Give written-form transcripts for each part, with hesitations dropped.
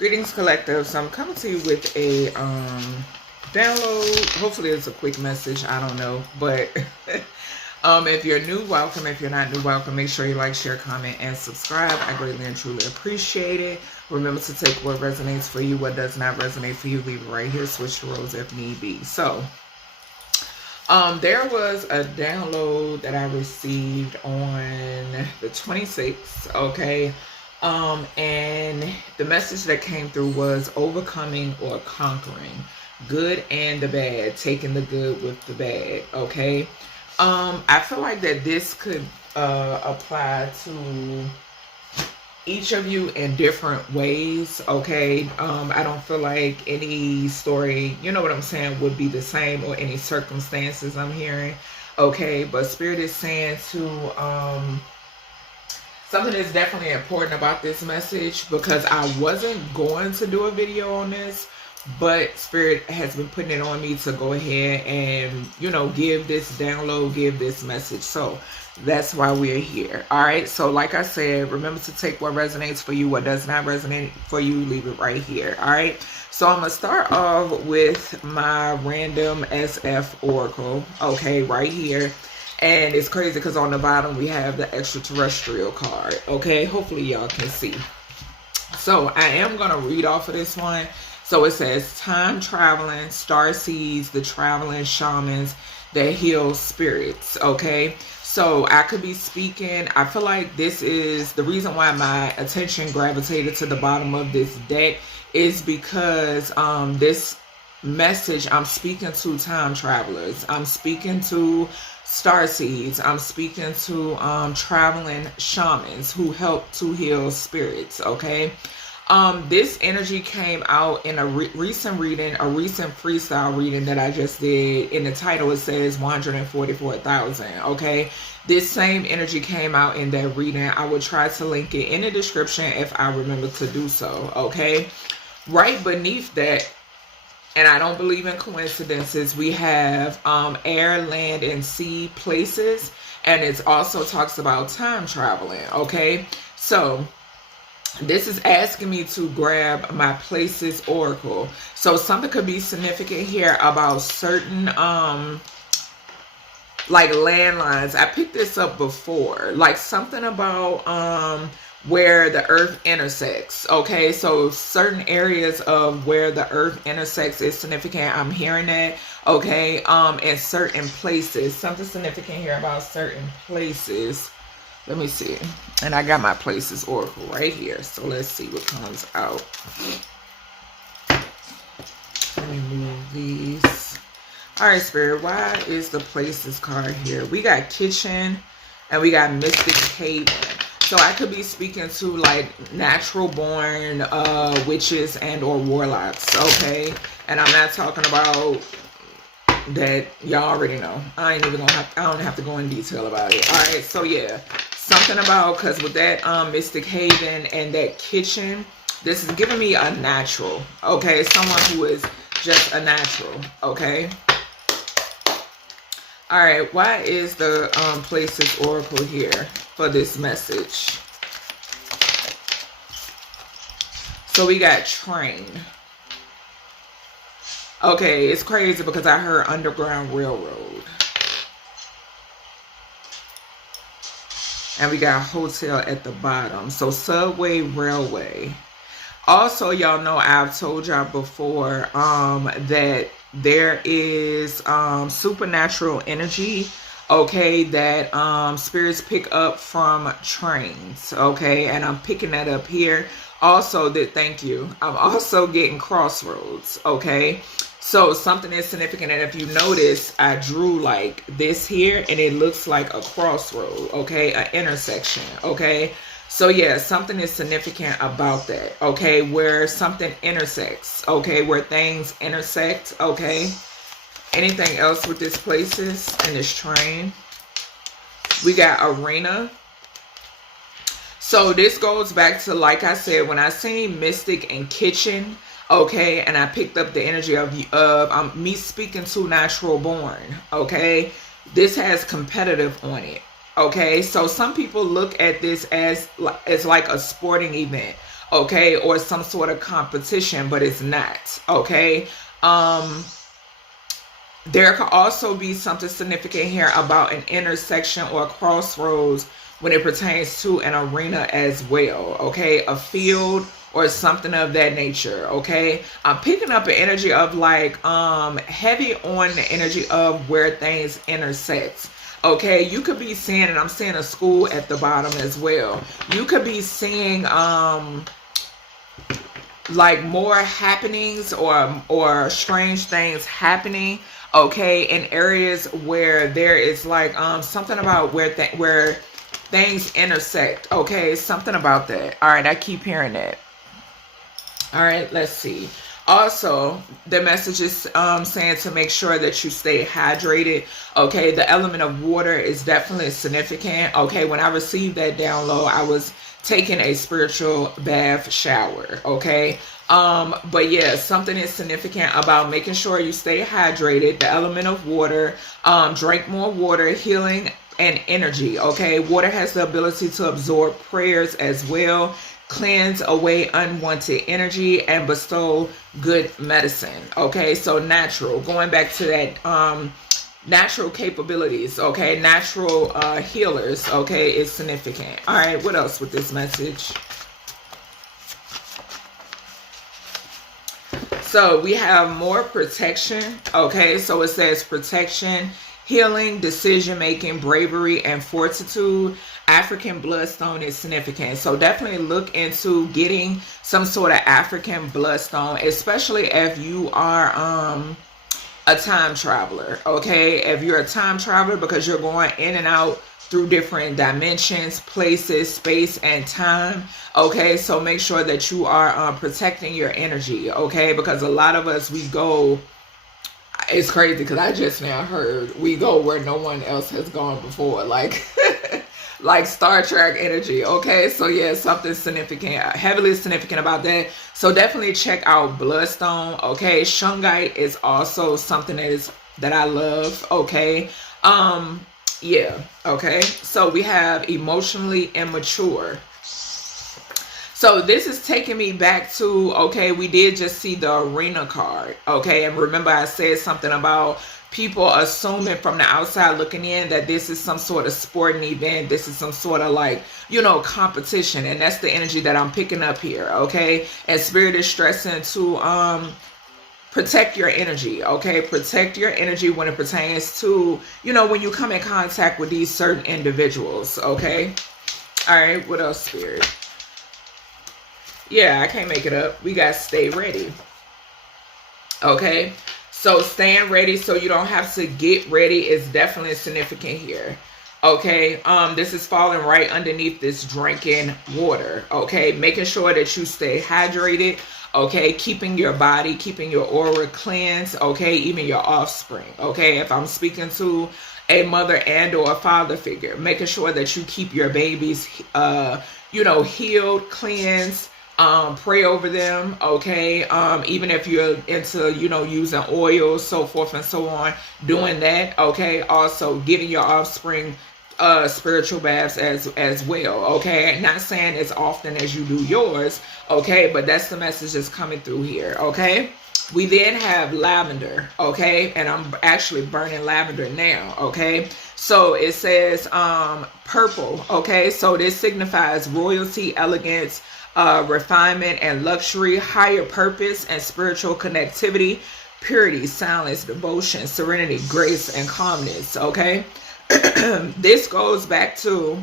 Greetings, collective. So I'm coming to you with a download. Hopefully it's a quick message. I don't know. But if you're new, welcome. If you're not new, welcome. Make sure you like, share, comment, and subscribe. I greatly and truly appreciate it. Remember to take what resonates for you. What does not resonate for you, leave it right here. Switch the roles if need be. So there was a download that I received on the 26th, okay? And the message that came through was overcoming or conquering, good and the bad, taking the good with the bad, okay? I feel like that this could apply to each of you in different ways, okay? I don't feel like any story, you know what I'm saying, would be the same, or any circumstances I'm hearing, okay? But Spirit is saying to something that's definitely important about this message, because I wasn't going to do a video on this, but Spirit has been putting it on me to go ahead and, you know, give this download, give this message. So that's why we're here. All right. So like I said, remember to take what resonates for you. What does not resonate for you, leave it right here. All right. So I'm going to start off with my random SF Oracle. Okay. Right here. And it's crazy because on the bottom we have the extraterrestrial card. Okay. Hopefully y'all can see. So I am going to read off of this one. So it says, time traveling, star seeds, the traveling shamans that heal spirits. Okay. So I could be speaking. I feel like this is the reason why my attention gravitated to the bottom of this deck, is because this message, I'm speaking to time travelers. I'm speaking to star seeds. I'm speaking to traveling shamans who help to heal spirits. Okay. This energy came out in a recent reading, a recent freestyle reading that I just did. In the title, it says 144,000. Okay. This same energy came out in that reading. I will try to link it in the description if I remember to do so. Okay. Right beneath that, and I don't believe in coincidences, we have air, land, and sea places. And it also talks about time traveling. Okay. So this is asking me to grab my places oracle. So something could be significant here about certain like landlines. I picked this up before, like something about where the earth intersects. Okay, so certain areas of where the earth intersects is significant. I'm hearing that. Okay, in certain places, something significant here about certain places. Let me see. And I got my places oracle right here. So let's see what comes out. Let me move these. All right, Spirit, why is the places card here? We got kitchen and we got mystic haven. So I could be speaking to like natural born witches and or warlocks. Okay. And I'm not talking about that. Y'all already know. I ain't even gonna have, I don't have to go in detail about it. All right. So yeah. Something about, because with that mystic haven and that kitchen, this is giving me a natural. Okay, someone who is just a natural. Okay. All right, why is the places oracle here for this message? So we got train. Okay, it's crazy because I heard Underground Railroad. And we got hotel at the bottom. So subway, railway. Also, y'all know I've told y'all before that there is supernatural energy, okay, that spirits pick up from trains, okay, and I'm picking that up here. Also, that thank you. I'm also getting crossroads, okay. So something is significant, and if you notice, I drew like this here, and it looks like a crossroad, okay, an intersection, okay. So yeah, something is significant about that, okay, where something intersects, okay, where things intersect, okay. Anything else with this places and this train? We got arena. So this goes back to, like I said, when I seen mystic and kitchen, okay, and I picked up the energy of me speaking to natural born, okay. This has competitive on it, okay. So some people look at this as like a sporting event, okay, or some sort of competition, but it's not, okay. There could also be something significant here about an intersection or crossroads when it pertains to an arena as well, okay, a field or something of that nature, okay. I'm picking up an energy of like heavy on the energy of where things intersect. Okay, you could be seeing, and I'm seeing a school at the bottom as well. You could be seeing like more happenings or strange things happening, okay, in areas where there is like something about where things intersect, okay, something about that. All right, I keep hearing that. All right, let's see. Also, the message is saying to make sure that you stay hydrated. Okay, the element of water is definitely significant. Okay, when I received that download, I was taking a spiritual bath shower. Okay, but yeah, something is significant about making sure you stay hydrated. The element of water, drink more water, healing and energy. Okay, water has the ability to absorb prayers as well, cleanse away unwanted energy, and bestow good medicine. Okay, so natural, going back to that natural capabilities, okay, natural healers, okay, is significant. All right, what else with this message? So we have more protection, okay, so it says protection, healing, decision-making, bravery, and fortitude. African bloodstone is significant. So definitely look into getting some sort of African bloodstone, especially if you are a time traveler, okay? If you're a time traveler, because you're going in and out through different dimensions, places, space, and time, okay? So make sure that you are protecting your energy, okay? Because a lot of us, we go, it's crazy because I just now heard we go where no one else has gone before, like like Star Trek energy, okay? So yeah, something significant, heavily significant about that. So definitely check out Bloodstone, okay? Shungite is also something that I love, okay? Yeah, okay? So we have emotionally immature. So this is taking me back to, okay, we did just see the arena card, okay? And remember I said something about people assuming from the outside looking in that this is some sort of sporting event. This is some sort of like, you know, competition. And that's the energy that I'm picking up here, okay? And Spirit is stressing to protect your energy, okay? Protect your energy when it pertains to, you know, when you come in contact with these certain individuals, okay? All right, what else, Spirit? Yeah, I can't make it up. We got stay ready. Okay. So staying ready so you don't have to get ready is definitely significant here. Okay. This is falling right underneath this drinking water. Okay. Making sure that you stay hydrated. Okay. Keeping your body, keeping your aura cleansed. Okay. Even your offspring. Okay. If I'm speaking to a mother and or a father figure, making sure that you keep your babies, you know, healed, cleansed. Pray over them, okay? Even if you're into, you know, using oil, so forth and so on, doing that, okay? Also giving your offspring spiritual baths as well, okay? Not saying as often as you do yours, okay? But that's the message that's coming through here, okay? We then have lavender, okay? And I'm actually burning lavender now, okay? So it says purple, okay? So this signifies royalty, elegance, refinement and luxury, higher purpose and spiritual connectivity, purity, silence, devotion, serenity, grace, and calmness, okay? This goes back to,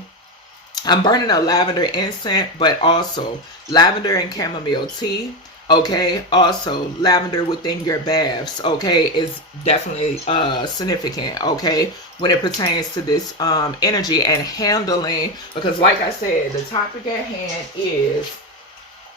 I'm burning a lavender incense, but also lavender and chamomile tea, okay? Also lavender within your baths, okay, is definitely significant, okay, when it pertains to this energy and handling, because like I said, the topic at hand is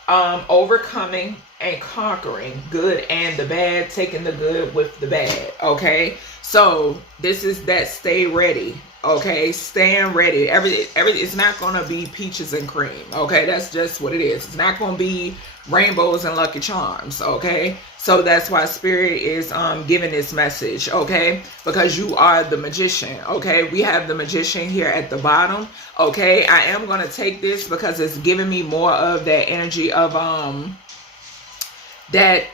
overcoming and conquering good and the bad, taking the good with the bad, okay? So this is that stay ready, Okay, stand ready. It's not gonna be peaches and cream. Okay, that's just what it is. It's not gonna be rainbows and lucky charms. Okay, so that's why Spirit is giving this message. Okay, because you are the magician. Okay, we have the magician here at the bottom. Okay, I am gonna take this because it's giving me more of that energy of that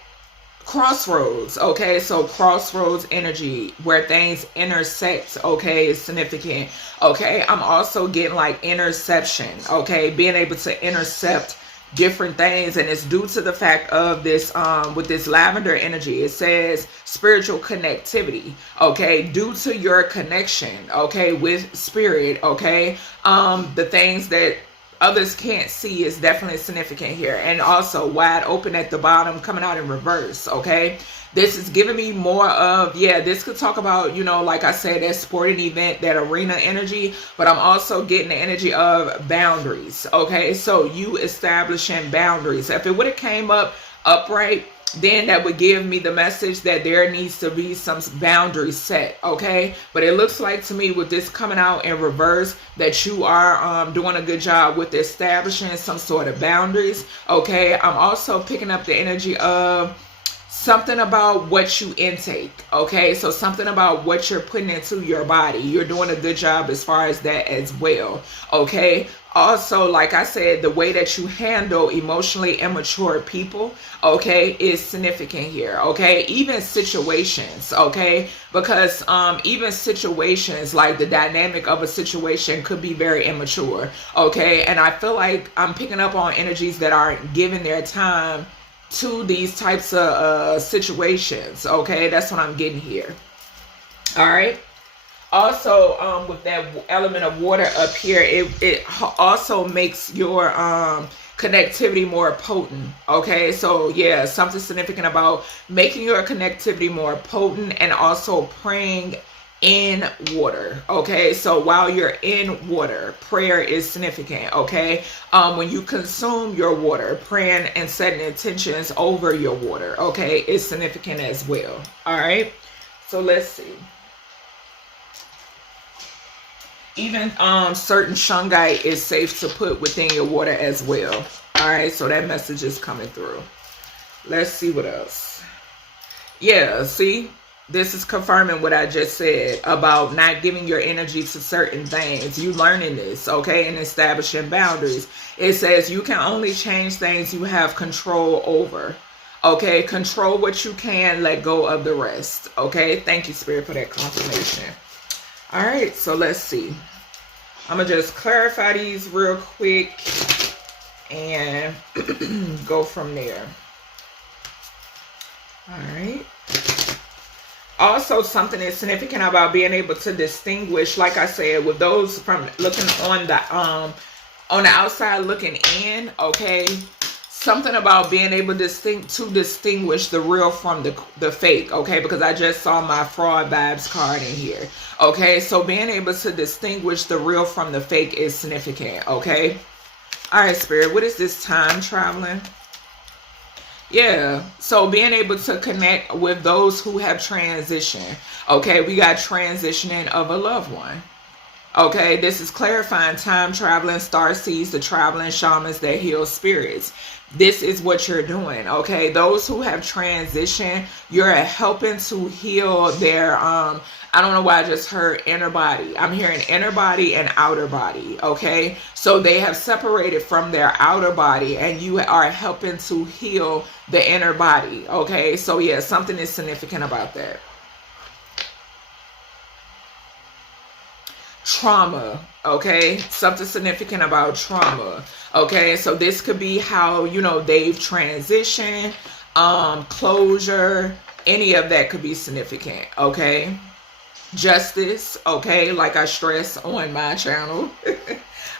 crossroads. Okay, so crossroads energy where things intersect. Okay, is significant. Okay, I'm also getting like interception. Okay, being able to intercept different things, and it's due to the fact of this with this lavender energy. It says spiritual connectivity. Okay, due to your connection, okay, with spirit. Okay, the things that others can't see is definitely significant here. And also wide open at the bottom, coming out in reverse. Okay, this is giving me more of, yeah, this could talk about, you know, like I said, that sporting event, that arena energy, but I'm also getting the energy of boundaries. Okay, so you establishing boundaries. If it would have came up upright, then that would give me the message that there needs to be some boundaries set. Okay, but it looks like to me with this coming out in reverse that you are doing a good job with establishing some sort of boundaries. Okay, I'm also picking up the energy of something about what you intake. Okay, so something about what you're putting into your body. You're doing a good job as far as that as well. Okay, also, like I said, the way that you handle emotionally immature people, okay, is significant here. Okay, even situations. Okay, because even situations, like the dynamic of a situation could be very immature. Okay, and I feel like I'm picking up on energies that aren't giving their time to these types of situations. Okay, that's what I'm getting here. All right. Also, with that element of water up here, it also makes your connectivity more potent. Okay, so yeah, something significant about making your connectivity more potent, and also praying in water. Okay, so while you're in water, prayer is significant. Okay, when you consume your water, praying and setting intentions over your water, okay, is significant as well. All right, so let's see. Even certain shungite is safe to put within your water as well. All right, so that message is coming through. Let's see what else. Yeah, see, this is confirming what I just said about not giving your energy to certain things. You learning this, okay, and establishing boundaries. It says you can only change things you have control over. Okay, control what you can, let go of the rest. Okay, thank you, Spirit, for that confirmation. All right, so let's see. I'm going to just clarify these real quick and go from there. All right. Also, something is significant about being able to distinguish, like I said, with those from looking on the outside looking in, okay? Something about being able to distinguish the real from the fake, okay? Because I just saw my fraud vibes card in here, okay? So being able to distinguish the real from the fake is significant, okay? All right, Spirit, what is this time traveling? Yeah, so being able to connect with those who have transitioned, okay? We got transitioning of a loved one. Okay, this is clarifying time traveling, star seeds, the traveling shamans that heal spirits. This is what you're doing, okay? Those who have transitioned, you're helping to heal their, I don't know why I just heard inner body. I'm hearing inner body and outer body, okay? So they have separated from their outer body, and you are helping to heal the inner body, okay? So yeah, something is significant about that. Trauma, okay? Something significant about trauma, okay? So this could be how, you know, they've transitioned, closure, any of that could be significant, okay? Justice, okay, like I stress on my channel,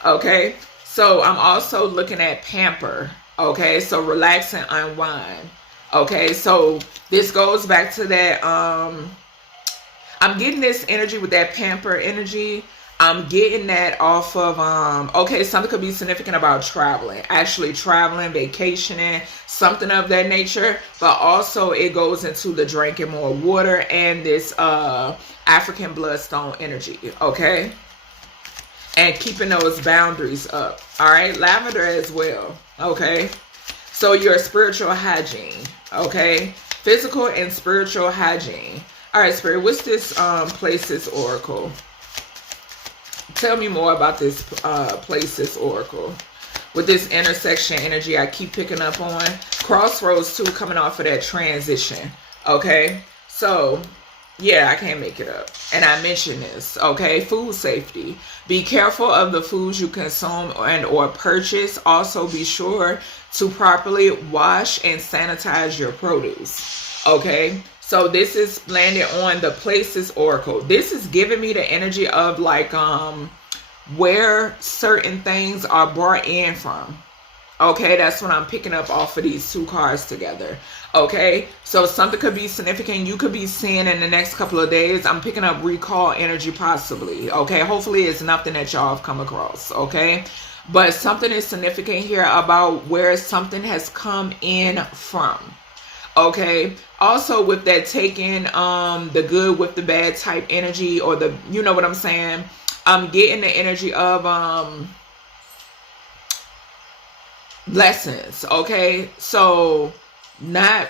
okay? So I'm also looking at pamper, okay? So relax and unwind, okay? So this goes back to that, I'm getting this energy with that pamper energy. I'm getting that off of, okay, something could be significant about traveling, actually traveling, vacationing, something of that nature. But also it goes into the drinking more water and this African bloodstone energy, okay? And keeping those boundaries up, all right? Lavender as well, okay? So your spiritual hygiene, okay? Physical and spiritual hygiene. All right, Spirit, what's this Places Oracle? Tell me more about this Places Oracle. With this intersection energy I keep picking up on. Crossroads too, coming off of that transition. Okay. So, yeah, I can't make it up. And I mentioned this. Okay. Food safety. Be careful of the foods you consume and or purchase. Also be sure to properly wash and sanitize your produce. Okay. So this is landed on the Places Oracle. This is giving me the energy of like where certain things are brought in from. Okay, that's what I'm picking up off of these two cards together. Okay, so something could be significant. You could be seeing in the next couple of days. I'm picking up recall energy possibly. Okay, hopefully it's nothing that y'all have come across. Okay, but something is significant here about where something has come in from. Okay, also with that taking the good with the bad type energy, or the, you know what I'm saying, I'm getting the energy of lessons. Okay, so not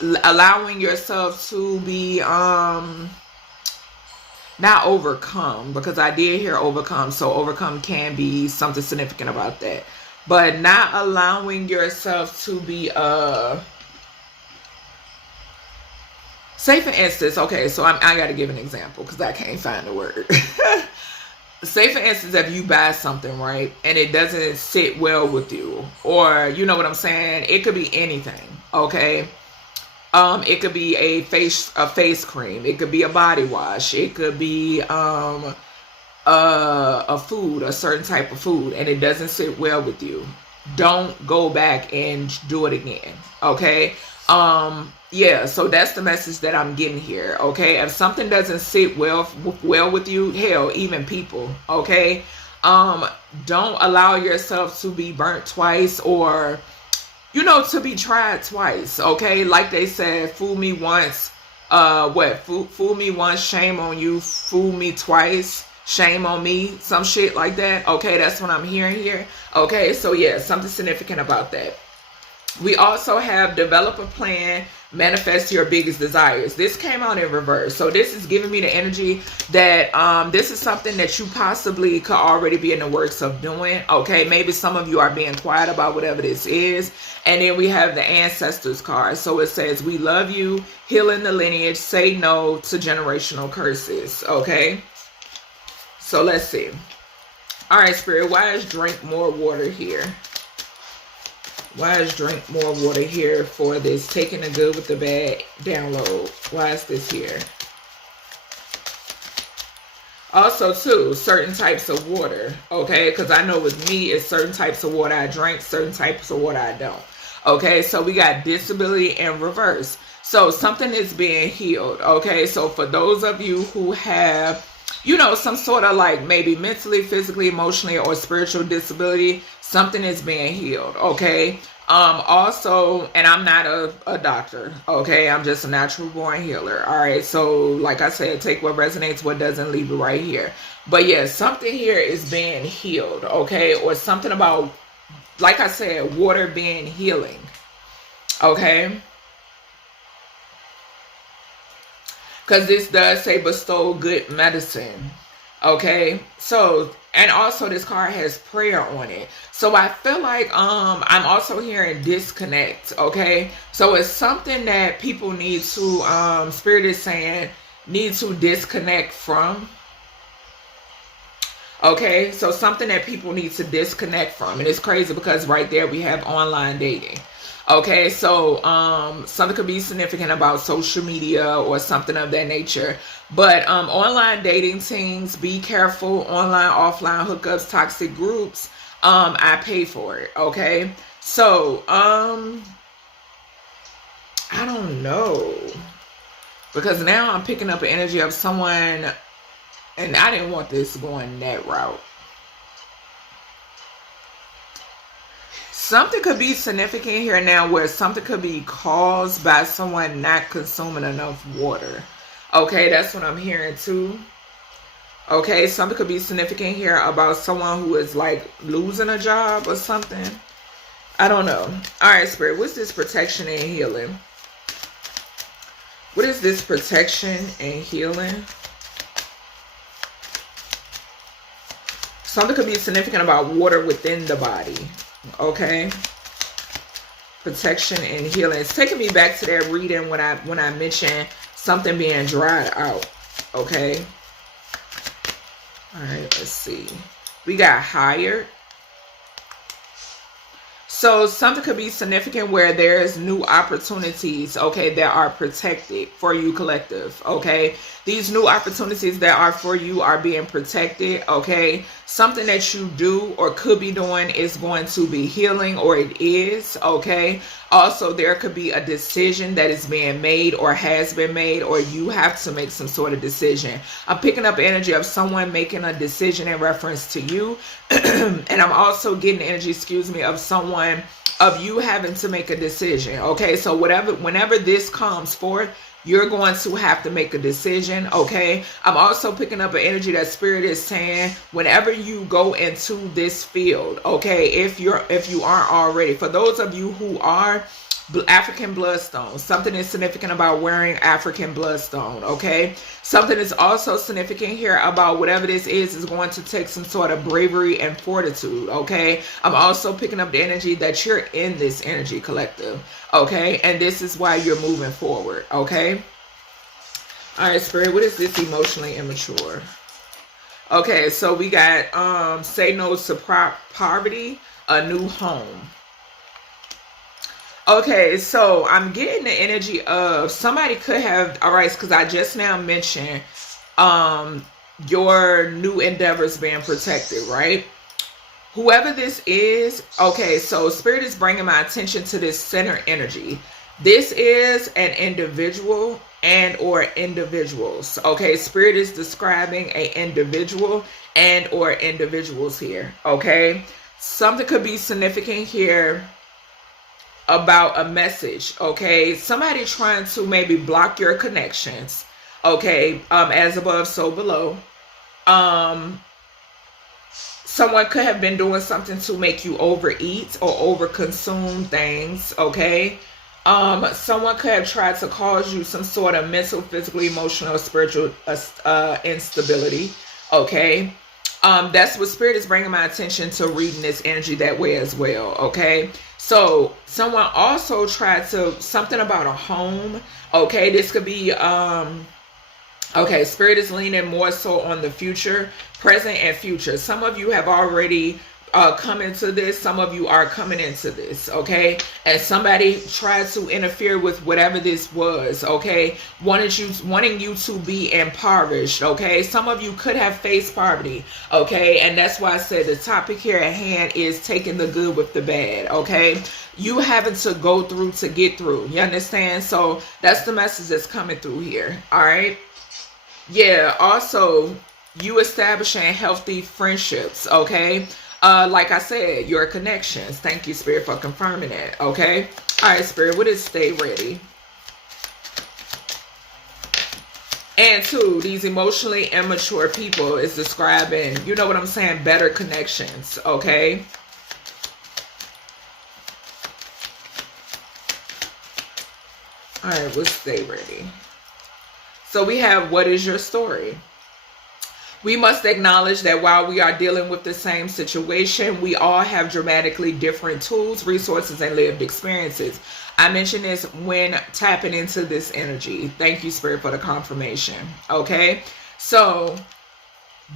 allowing yourself to be not overcome, because I did hear overcome, so overcome can be something significant about that, but not allowing yourself to be say for instance, okay, so I got to give an example because I can't find the word. Say for instance, if you buy something, right, and it doesn't sit well with you, or you know what I'm saying, it could be anything, okay? It could be a face cream, it could be a body wash, it could be a food, a certain type of food, and it doesn't sit well with you. Don't go back and do it again, okay? Yeah, so that's the message that I'm getting here. Okay, if something doesn't sit well with you, hell, even people, okay, don't allow yourself to be burnt twice, or you know, to be tried twice. Okay, like they said, fool me once, fool me once, shame on you. Fool me twice, shame on me. Some shit like that. Okay, that's what I'm hearing here. Okay, so yeah, something significant about that. We also have develop a plan, manifest your biggest desires. This came out in reverse. So this is giving me the energy that this is something that you possibly could already be in the works of doing. Okay, maybe some of you are being quiet about whatever this is. And then we have the ancestors card. So it says, we love you, healing the lineage, say no to generational curses. Okay, so let's see. All right, Spirit, why is drink more water here? Why is drink more water here for this taking the good with the bad download? Why is this here? Also, too, certain types of water, okay? Because I know with me, it's certain types of water I drink, certain types of water I don't. Okay, so we got disability in reverse. So something is being healed, okay? So for those of you who have, you know, some sort of like maybe mentally, physically, emotionally, or spiritual disability, something is being healed, okay? Also, and I'm not a doctor, okay? I'm just a natural born healer, all right? So like I said, take what resonates, what doesn't, leave it right here. But yeah, something here is being healed, okay? Or something about, like I said, water being healing, okay? Because this does say bestow good medicine. Okay, so, and also this card has prayer on it. So I feel like I'm also hearing disconnect. Okay, so it's something that people need to Spirit is saying need to disconnect from. Okay, so something that people need to disconnect from. And it's crazy because right there we have online dating. Okay, so something could be significant about social media or something of that nature. But online dating teams, be careful. Online, offline hookups, toxic groups. I pay for it. Okay, so I don't know, because now I'm picking up an energy of someone And I didn't want this going that route. Something could be significant here now where something could be caused by someone not consuming enough water. Okay, that's what I'm hearing too. Okay, something could be significant here about someone who is like losing a job or something. I don't know. All right, Spirit, what's this protection and healing? What is this protection and healing? Something could be significant about water within the body. Okay. Protection and healing. It's taking me back to that reading when I mentioned something being dried out. Okay. All right, let's see. We got hired. So something could be significant where there's new opportunities, okay, that are protected for you, collective, okay? These new opportunities that are for you are being protected, okay? Something that you do or could be doing is going to be healing, or it is, okay? Also, there could be a decision that is being made or has been made, or you have to make some sort of decision. I'm picking up energy of someone making a decision in reference to you. And I'm also getting energy, of someone, of you having to make a decision. Okay, so whenever this comes forth, you're going to have to make a decision. Okay, I'm also picking up an energy that Spirit is saying whenever you go into this field, okay, if you aren't already, for those of you who are African bloodstone, something is significant about wearing African bloodstone. Okay, something is also significant here about whatever this is going to take some sort of bravery and fortitude. Okay, I'm also picking up the energy that you're in this energy, collective. Okay, and this is why you're moving forward. Okay, all right, Spirit, what is this emotionally immature? Okay, so we got say no to poverty, a new home. Okay, so I'm getting the energy of somebody could have, all right, because I just now mentioned your new endeavors being protected, right? Whoever this is, okay, so Spirit is bringing my attention to this center energy. This is an individual and or individuals, okay? Spirit is describing an individual and or individuals here, okay? Something could be significant here about a message, okay? Somebody trying to maybe block your connections, okay? As above, so below. Someone could have been doing something to make you overeat or overconsume things, okay? Someone could have tried to cause you some sort of mental, physical, emotional, spiritual instability, okay? That's what Spirit is bringing my attention to, reading this energy that way as well, okay? So someone also tried to, something about a home, okay? This could be, okay, Spirit is leaning more so on the future, present and future. Some of you have already come into this. Some of you are coming into this, okay? And somebody tried to interfere with whatever this was, okay? Wanting you to be impoverished, okay? Some of you could have faced poverty, okay? And that's why I said the topic here at hand is taking the good with the bad, okay? You having to go through to get through. You understand? So that's the message that's coming through here, all right? Yeah, also, you establishing healthy friendships, okay? Like I said, your connections. Thank you, Spirit, for confirming that, okay? All right, Spirit, what is stay ready? And two, these emotionally immature people is describing, you know what I'm saying, better connections, okay? All right, we'll stay ready. So we have, what is your story? We must acknowledge that while we are dealing with the same situation, we all have dramatically different tools, resources, and lived experiences. I mentioned this when tapping into this energy. Thank you, Spirit, for the confirmation. Okay, so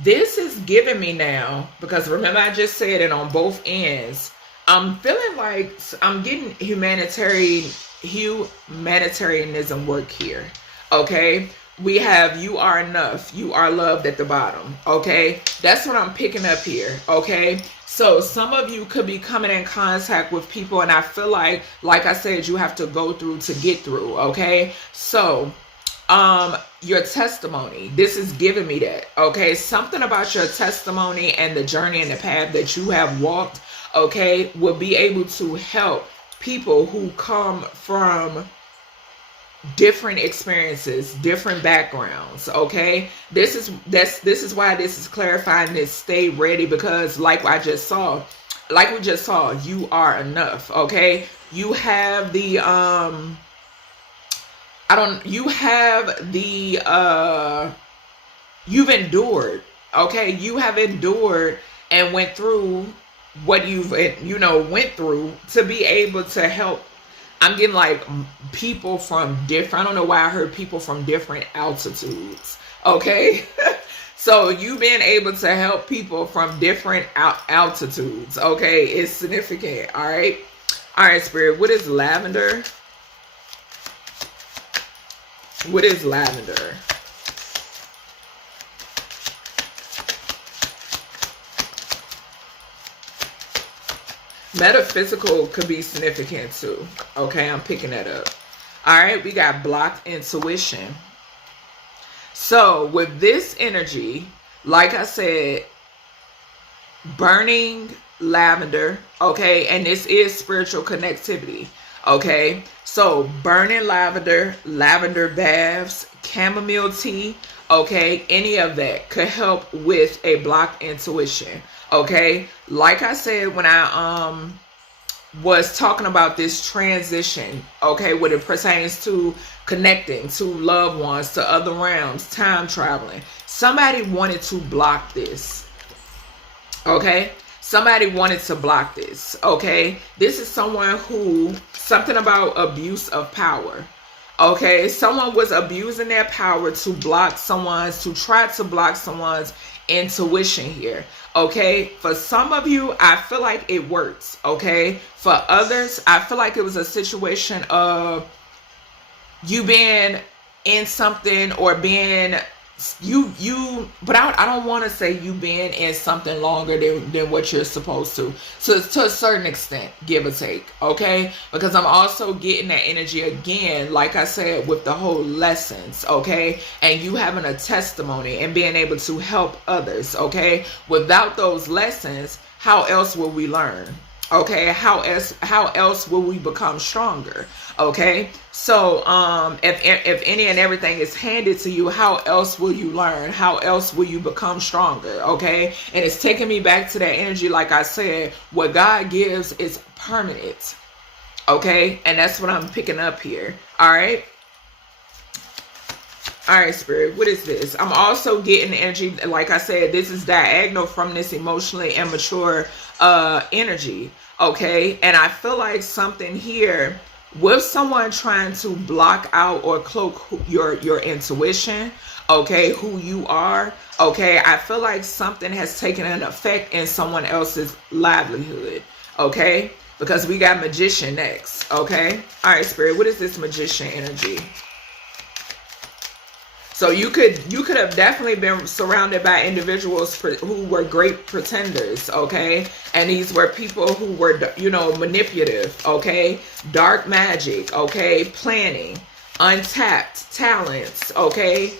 this is giving me now, because remember I just said it on both ends. I'm feeling like I'm getting humanitarianism work here. Okay. We have you are enough, you are loved at the bottom, okay? That's what I'm picking up here, okay? So some of you could be coming in contact with people, and I feel like I said, you have to go through to get through, okay? So your testimony. This is giving me that. Okay, something about your testimony and the journey and the path that you have walked, okay, will be able to help people who come from different experiences, different backgrounds. Okay, this is why this is clarifying this. Stay ready, because like we just saw, you are enough. Okay, you have the you've endured. Okay, you have endured and went through what you've went through to be able to help. I'm getting like people from different, I don't know why I heard people from different altitudes. Okay. So you've been able to help people from different altitudes. Okay. It's significant. All right. All right, Spirit. What is lavender? What is lavender? Metaphysical could be significant too. Okay, I'm picking that up. All right, we got blocked intuition. So with this energy, like I said, burning lavender, okay, and this is spiritual connectivity, okay? So burning lavender, lavender baths, chamomile tea, okay, any of that could help with a blocked intuition. Okay, like I said, when I was talking about this transition, okay, when it pertains to connecting to loved ones, to other realms, time traveling, somebody wanted to block this. Okay, somebody wanted to block this. Okay, this is someone who, something about abuse of power. Okay, someone was abusing their power to block someone's, to try to block someone's intuition here. Okay, for some of you, I feel like it works. Okay, for others, I feel like it was a situation of you being in something or being but I don't want to say you being in something longer than what you're supposed to. So to a certain extent, give or take. Okay, because I'm also getting that energy again, like I said, with the whole lessons. Okay, and you having a testimony and being able to help others. Okay, without those lessons, how else will we learn? Okay, how else will we become stronger? Okay, so if any and everything is handed to you, how else will you learn? How else will you become stronger? Okay, and it's taking me back to that energy. Like I said, what God gives is permanent. Okay, and that's what I'm picking up here. All right. All right, Spirit, what is this? I'm also getting energy. Like I said, this is diagonal from this emotionally immature energy. Okay, and I feel like something here with someone trying to block out or cloak your intuition, okay, who you are. Okay, I feel like something has taken an effect in someone else's livelihood. Okay, because we got magician next. Okay, all right, Spirit, what is this magician energy? So you could have definitely been surrounded by individuals who were great pretenders, okay? And these were people who were, manipulative, okay? Dark magic, okay? Planning, untapped talents, okay?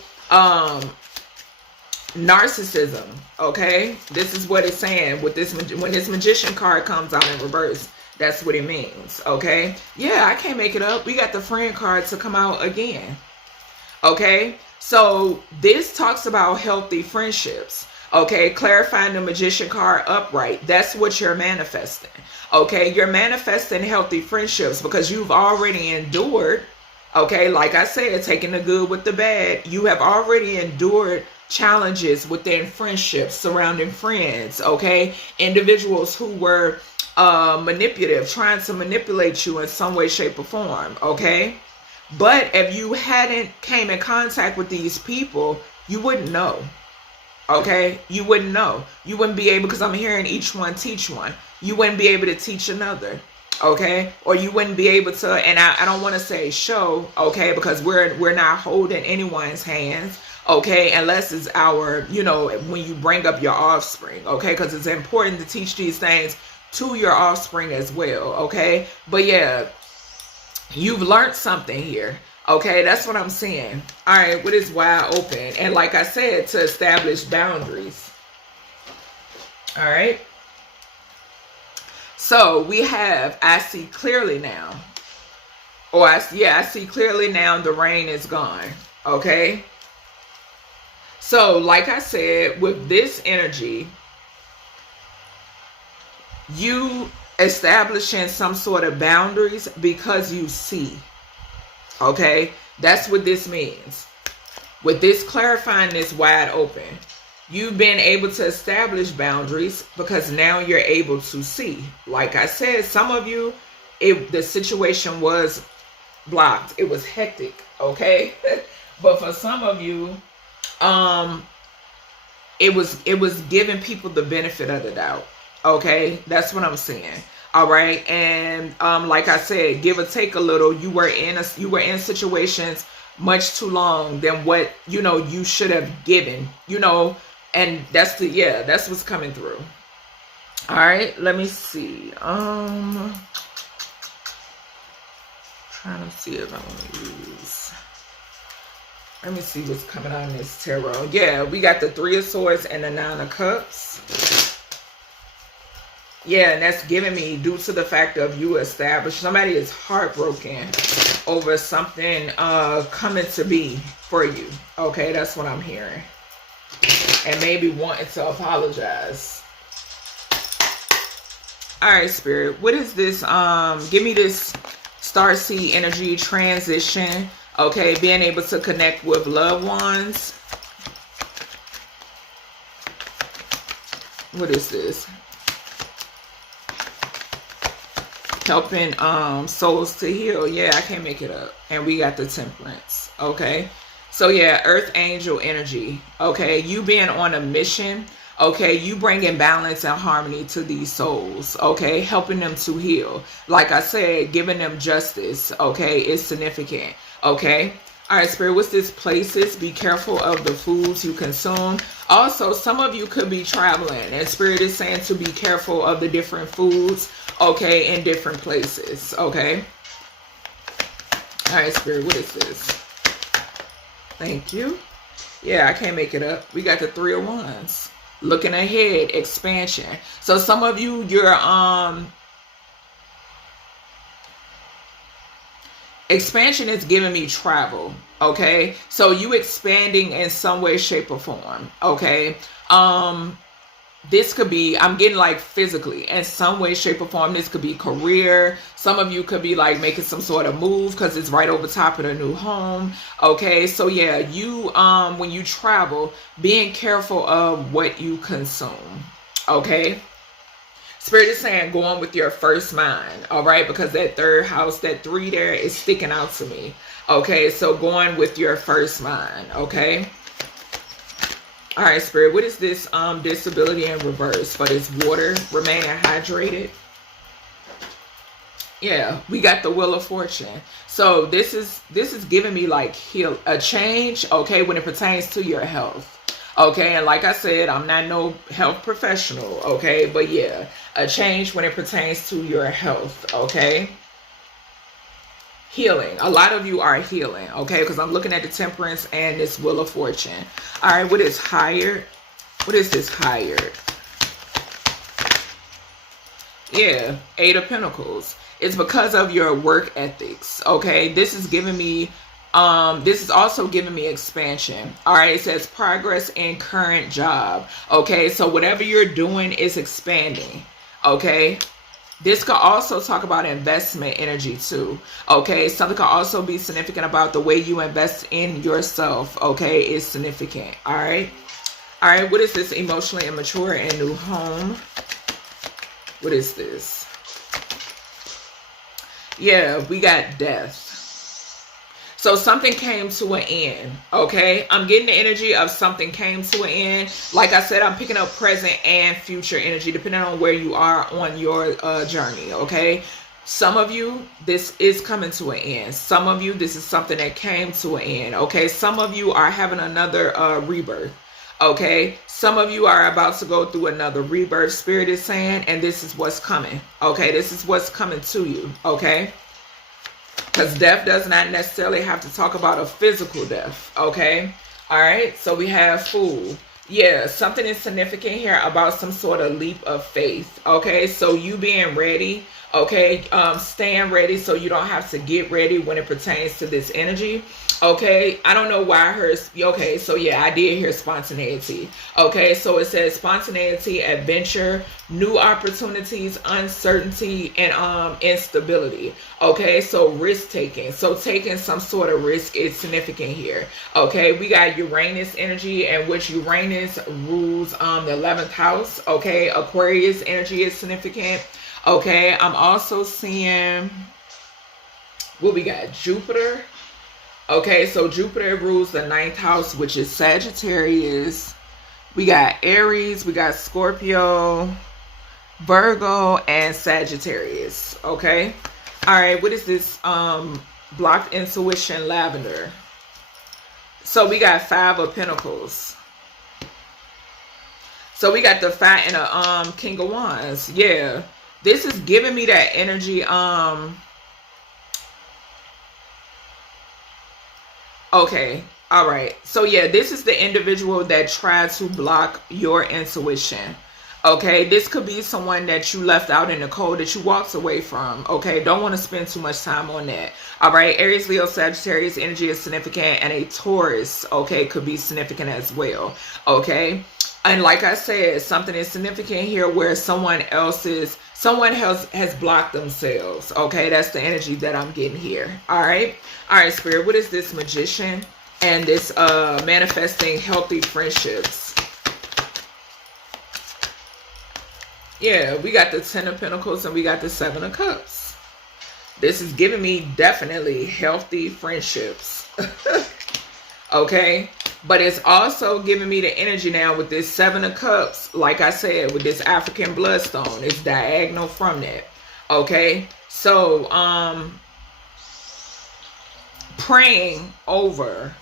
Narcissism, okay? This is what it's saying with this. When this magician card comes out in reverse, that's what it means, okay? Yeah, I can't make it up. We got the friend card to come out again, okay? So this talks about healthy friendships. Okay, clarifying the magician card upright. That's what you're manifesting. Okay, you're manifesting healthy friendships because you've already endured. Okay, like I said, taking the good with the bad. You have already endured challenges within friendships, surrounding friends. Okay, individuals who were manipulative, trying to manipulate you in some way, shape, or form. Okay. But if you hadn't came in contact with these people, you wouldn't know. Okay? You wouldn't know. You wouldn't be able, because I'm hearing each one teach one. You wouldn't be able to teach another. Okay? Or you wouldn't be able to, and I don't want to say show, okay, because we're not holding anyone's hands, okay, unless it's our, when you bring up your offspring, okay, because it's important to teach these things to your offspring as well, okay? But yeah, you've learned something here, Okay, that's what I'm saying. All right, what is wide open? And like I said, to establish boundaries. All right. So we have, I see clearly now. Or I see clearly now, the rain is gone. Okay. So like I said, with this energy, you establishing some sort of boundaries because you see. Okay. That's what this means. With this clarifying this wide open, you've been able to establish boundaries because now you're able to see. Like I said, some of you, the situation was blocked. It was hectic, okay? But for some of you, it was giving people the benefit of the doubt, okay? That's what I'm saying. All right, and like I said, give or take a little, you were in situations much too long than what you should have given, and that's what's coming through. All right, let me see. Trying to see if I want to use. Let me see what's coming on this tarot. Yeah, we got the 3 of Swords and the 9 of Cups. Yeah, and that's giving me, due to the fact of you established, somebody is heartbroken over something coming to be for you. Okay, that's what I'm hearing. And maybe wanting to apologize. All right, Spirit, what is this? Give me this starseed energy transition. Okay, being able to connect with loved ones. What is this? Helping souls to heal. Yeah, I can't make it up. And we got the Temperance. Okay, so yeah, Earth Angel energy. Okay, you being on a mission. Okay, you bringing balance and harmony to these souls. Okay, helping them to heal. Like I said, giving them justice. Okay, is significant. Okay. All right, Spirit, what's this? Places. Be careful of the foods you consume. Also, some of you could be traveling, and Spirit is saying to be careful of the different foods, okay, in different places. Okay. All right, Spirit, what is this? Thank you. Yeah, I can't make it up. We got the 3 of Wands. Looking ahead, expansion. So some of you, you're expansion is giving me travel. Okay, so you expanding in some way, shape, or form. Okay, this could be, I'm getting like physically in some way, shape, or form. This could be career. Some of you could be like making some sort of move because it's right over top of the new home. Okay, so yeah, you when you travel, being careful of what you consume. Okay, Spirit is saying going with your first mind. All right, because that 3rd house, that 3 there is sticking out to me. Okay, so going with your first mind. Okay. All right, Spirit, what is this disability in reverse for this water? Remaining hydrated. Yeah, we got the Wheel of Fortune. So this is giving me like a change, okay, when it pertains to your health. Okay, and like I said, I'm not no health professional, okay, but yeah, a change when it pertains to your health, okay. Healing. A lot of you are healing, okay, because I'm looking at the Temperance and this Wheel of Fortune. All right, what is hired? What is this hired? Yeah, 8 of Pentacles. It's because of your work ethics, okay. This is giving me this is also giving me expansion. All right, it says progress in current job. Okay, so whatever you're doing is expanding. Okay, this could also talk about investment energy too. Okay, something could also be significant about the way you invest in yourself. Okay, is significant. All right, what is this? Emotionally immature and new home. What is this? Yeah, we got death. So something came to an end, okay? I'm getting the energy of something came to an end. Like I said, I'm picking up present and future energy, depending on where you are on your journey, okay? Some of you, this is coming to an end. Some of you, this is something that came to an end, okay? Some of you are having another rebirth, okay? Some of you are about to go through another rebirth, Spirit is saying, and this is what's coming, okay? This is what's coming to you, okay? because death does not necessarily have to talk about a physical death. Okay. All right. So we have Fool. Yeah, something is significant here about some sort of leap of faith. Okay, so you being ready. Okay, staying ready so you don't have to get ready when it pertains to this energy. Okay, I don't know why I heard. Okay, so yeah, I did hear spontaneity. Okay, so it says spontaneity, adventure, new opportunities, uncertainty, and instability. Okay, so risk taking. So taking some sort of risk is significant here. Okay, we got Uranus energy, and which Uranus rules the 11th house. Okay, Aquarius energy is significant. Okay, I'm also seeing what we got, Jupiter. Okay, so Jupiter rules the 9th house, which is Sagittarius. We got Aries, we got Scorpio, Virgo, and Sagittarius. Okay. All right, what is this? Blocked intuition, Lavender. So we got 5 of Pentacles. So we got the 5 and a King of Wands. Yeah. This is giving me that energy. Okay. All right. So yeah, this is the individual that tried to block your intuition. Okay. This could be someone that you left out in the cold, that you walked away from. Okay. Don't want to spend too much time on that. All right. Aries, Leo, Sagittarius energy is significant, and a Taurus, okay, could be significant as well. Okay. And like I said, something is significant here where someone else has blocked themselves. Okay, that's the energy that I'm getting here. All right, Spirit. What is this Magician and this manifesting healthy friendships? Yeah, we got the 10 of Pentacles and we got the 7 of Cups. This is giving me definitely healthy friendships. Okay. But it's also giving me the energy now with this 7 of Cups. Like I said, with this African bloodstone, it's diagonal from that. Okay. So, praying over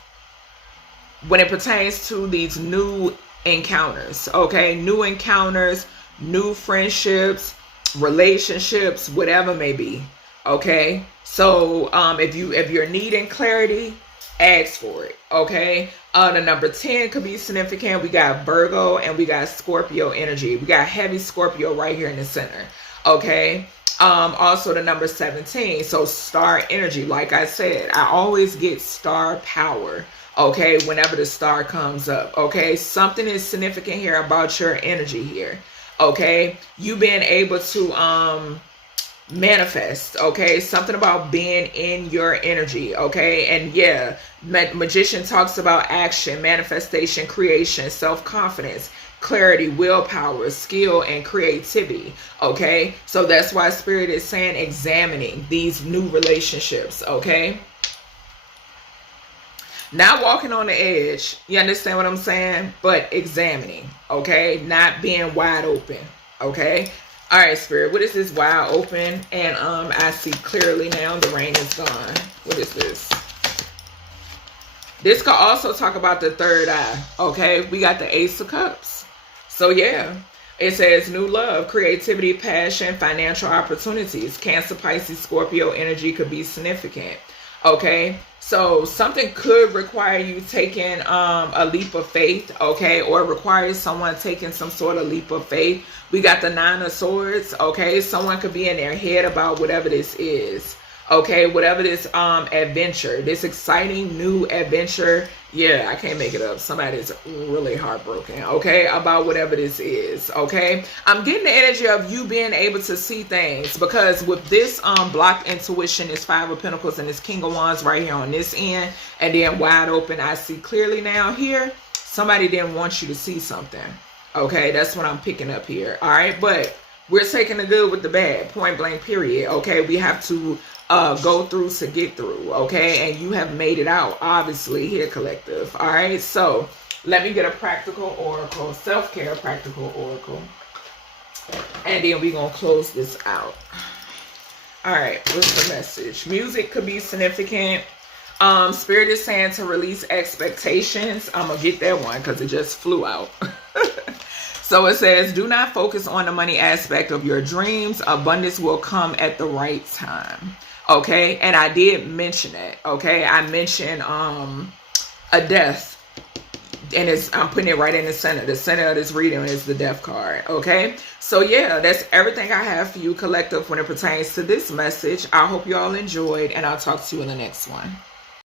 when it pertains to these new encounters. Okay. New encounters, new friendships, relationships, whatever may be. Okay. So, if you're needing clarity, ask for it. Okay. The number 10 could be significant. We got Virgo and we got Scorpio energy. We got heavy Scorpio right here in the center. Okay. Also the number 17. So star energy. Like I said, I always get star power. Okay. Whenever the star comes up. Okay. Something is significant here about your energy here. Okay. You being able to, manifest. Okay, something about being in your energy. Okay, and yeah, Magician talks about action, manifestation, creation, self-confidence, clarity, willpower, skill, and creativity. Okay, so that's why Spirit is saying examining these new relationships. Okay, not walking on the edge, you understand what I'm saying, but examining. Okay, not being wide open. Okay. All right, Spirit, what is this wide open? And I see clearly now the rain is gone. What is this? This could also talk about the third eye. Okay, we got the Ace of Cups. So yeah, it says new love, creativity, passion, financial opportunities. Cancer, Pisces, Scorpio energy could be significant. Okay, so something could require you taking a leap of faith, okay, or requires someone taking some sort of leap of faith. We got the 9 of Swords, okay. Someone could be in their head about whatever this is, okay, whatever this adventure, this exciting new adventure. Yeah, I can't make it up. Somebody's really heartbroken, okay, about whatever this is, okay. I'm getting the energy of you being able to see things, because with this blocked intuition, this 5 of Pentacles and this King of Wands right here on this end, and then wide open, I see clearly now here, somebody didn't want you to see something. Okay, that's what I'm picking up here. All right, but we're taking the good with the bad, point blank, period. Okay, we have to go through to get through. Okay, and you have made it out, obviously, here, collective. All right, so let me get a practical oracle, self-care practical oracle, and then we're going to close this out. All right, what's the message? Music could be significant. Spirit is saying to release expectations. I'm going to get that one because it just flew out. So it says, do not focus on the money aspect of your dreams. Abundance will come at the right time. Okay, and I did mention it. Okay, I mentioned a death, and I'm putting it right in the center. The center of this reading is the death card. Okay, so yeah, that's everything I have for you, collective, when it pertains to this message. I hope you all enjoyed, and I'll talk to you in the next one.